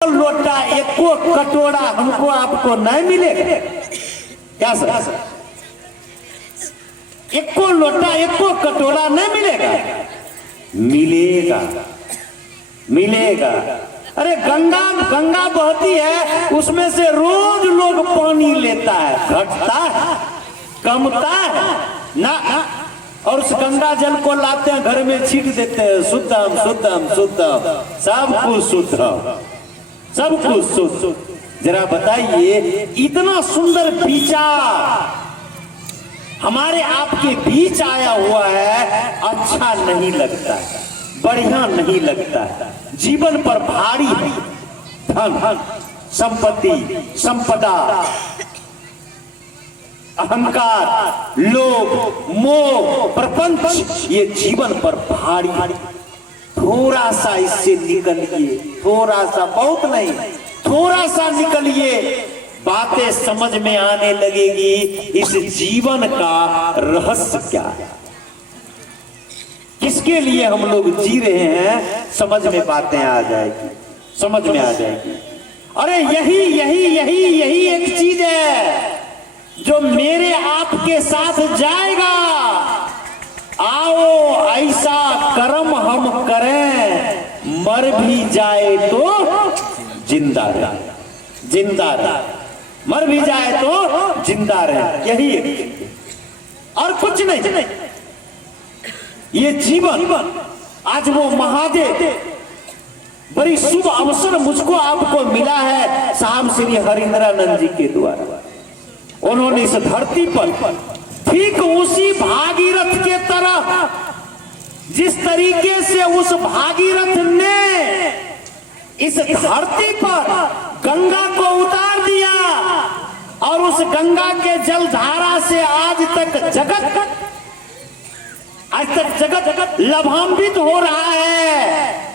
लोटा एको कटोरा हमको आपको नहीं मिलेगा क्या सर? एको लोटा एको कटोरा नहीं मिलेगा। मिलेगा मिलेगा। अरे गंगा गंगा बहती है, उसमें से रोज लोग पानी लेता है, घटता है, कमता है ना, और उस गंगा जल को लाते हैं घर में छीट देते हैं, शुद्धम शुद्धम शुद्धम, सब कुछ शुद्ध, सब कुछ शुद्ध। जरा बताइए, इतना सुंदर विचार हमारे आपके बीच आया हुआ है, अच्छा नहीं लगता, बढ़िया नहीं लगता, जीवन पर भारी है। धन, संपत्ति, संपदा, अहंकार, लोभ, मोह, प्रपंच, ये जीवन पर भारी। थोड़ा सा इससे निकलिए, थोड़ा सा, बहुत नहीं, थोड़ा सा निकलिए, बातें समझ में आने लगेगी इस जीवन का रहस्य क्या है, किसके लिए हम लोग जी रहे हैं, समझ में बातें आ जाएगी, समझ में आ जाएगी। अरे यही यही यही यही एक चीज है जो मेरे आपके साथ जाएगा। आओ ऐसा कर्म हम करें, मर भी जाए तो जिंदा रहे, जिंदा रहे, मर भी जाए तो जिंदा रहे, यही एक, और कुछ नहीं। ये जीवन, आज वो महादेव, बड़ी शुभ अवसर मुझको आपको मिला है साहब श्री हरिंद्रानंद जी के द्वारा। उन्होंने इस धरती पर ठीक उसी भागीरथ के तरह, जिस तरीके से उस भागीरथ ने इस धरती पर गंगा को उतार दिया, और उस गंगा के जलधारा से आज तक जगत लाभान्वित हो रहा है।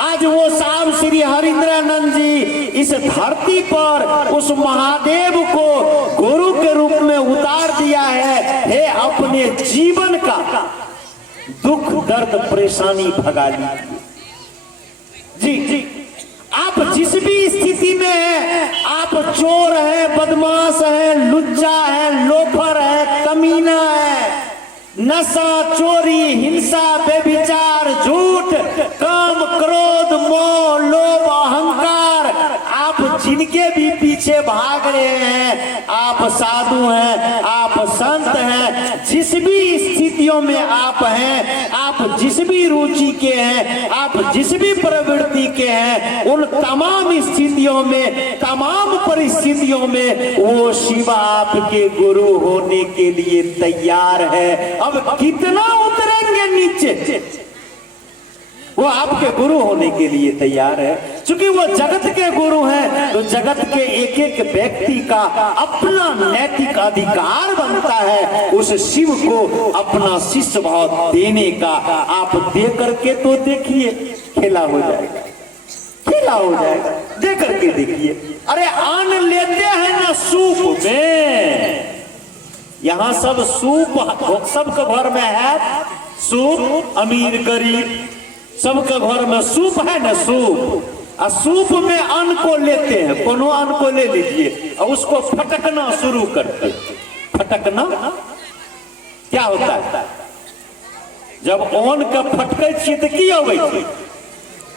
आज वो साहब श्री हरिंद्रानंद जी इस धरती पर उस महादेव को गुरु के रूप में उतार दिया है। हे अपने जीवन का दुख दर्द परेशानी भगा लीजिए। जी, आप जिस भी स्थिति में हैं, आप चोर हैं, बदमाश हैं, लुच्चा है, लोफर है, कमीना है, नशा, चोरी, हिंसा, बेविचार, झूठ, काम, क्रोध, मोह, लोभ, अहंकार, आप जिनके भी पीछे भाग रहे हैं, आप साधु हैं, आप संत हैं, जिस भी स्थितियों में आप हैं, आप जिस भी रुचि के हैं, आप जिस भी प्रवृत्ति के हैं, उन तमाम स्थितियों में, तमाम परिस्थितियों में वो शिव आपके गुरु होने के लिए तैयार है। अब कितना उतरेंगे नीचे, वो आपके गुरु होने के लिए तैयार है। क्योंकि वो जगत के गुरु हैं, तो जगत के एक एक व्यक्ति का अपना नैतिक अधिकार बनता है उस शिव को अपना शिष्य भाव देने का। आप दे करके तो देखिए, खेला हो जाएगा, खेला हो जाएगा, दे करके देखिए। अरे अन्न लेते हैं ना सूप में, यहाँ सब सूप, सबके घर में है सूप, अमीर गरीब सबके घर में सूप है ना, सूप, और सूप में अन्न को लेते हैं, कोनो अन्न को ले लीजिए और उसको फटकना शुरू करते। फटकना क्या होता है? जब अन्न का फटके छियै तो की होबै छै?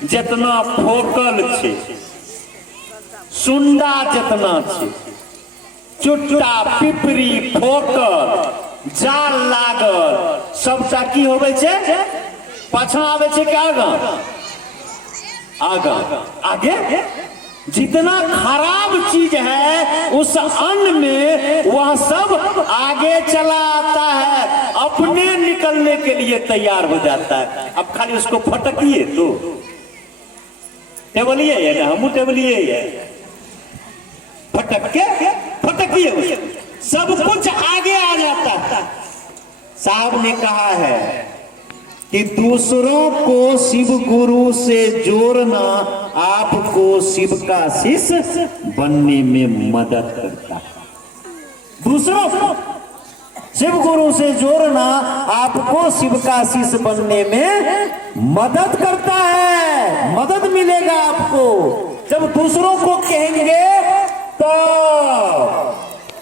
जितना फोकल छै, सुंडा जितना छै, चुट्टा, पिपरी, फोकल, जाल लागल, सबटा की होवे छै? पाछा आवे छै कि आगा? आगा, आगे। जितना खराब चीज है उस अन्न में, वह सब आगे चला आता है, अपने निकलने के लिए तैयार हो जाता है। अब खाली उसको फटकिए तो टेबलिए है ना, हम टेबलिए है, फटक के फटकिए उसको, सब कुछ आगे आ जाता है। साहब ने कहा है कि दूसरों को शिव गुरु से जोड़ना आपको शिव का शिष्य बनने में मदद करता है। दूसरों को शिव गुरु से जोड़ना आपको शिव का शिष्य बनने में मदद करता है, मदद मिलेगा आपको। जब दूसरों को कहेंगे तो,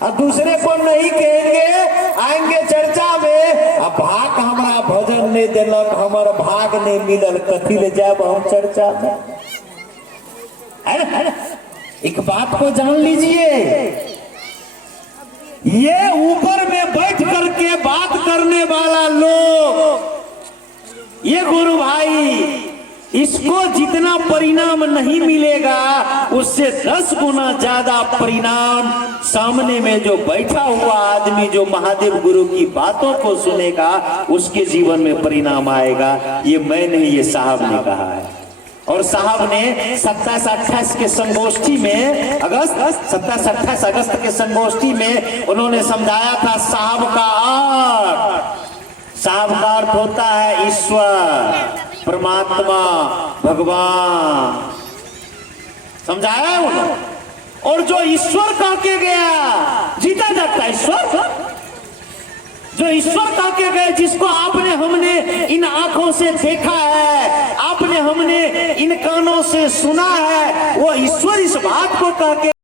और दूसरे को नहीं कहेंगे, आएंगे चर्चा में, अब भाग हमारा भजन नहीं देलक, हमारा भाग नहीं मिलल, कथी ले जाब हम चर्चा में। है ना? एक बात को जान लीजिए, ये ऊपर में बैठ करके बात करने वाला लोग, ये गुरु भाई, इसको जितना परिणाम नहीं मिलेगा उससे 10 गुना ज्यादा परिणाम सामने में जो बैठा हुआ आदमी जो महादेव गुरु की बातों को सुनेगा उसके जीवन में परिणाम आएगा। ये मैं नहीं, ये साहब ने कहा है। और साहब ने 27-28 के संगोष्ठी में, 27-28 अगस्त के संगोष्ठी में उन्होंने समझाया था साहब का अर्थ। साहब का अर्थ होता है ईश्वर, परमात्मा, भगवान, समझाया है उन्होंने। और जो ईश्वर कह के गया जीता जाता है ईश्वर। जो ईश्वर कह के गए, जिसको आपने हमने इन आंखों से देखा है, आपने हमने इन कानों से सुना है, वो ईश्वर इस बात को कह के